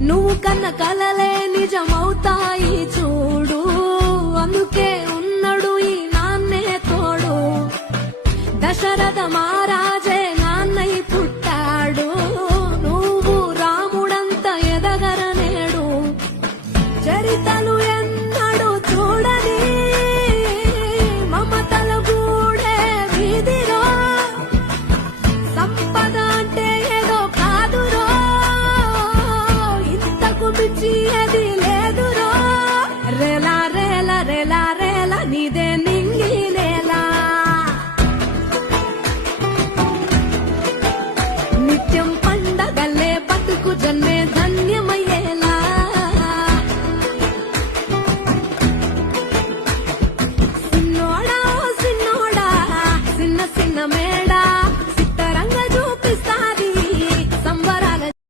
నువ్వు కన్న కలలే నిజమవుతాయి చూడు, అందుకే ఉన్నడు ఈ నాన్నే తోడు. దశరథ మహారాజు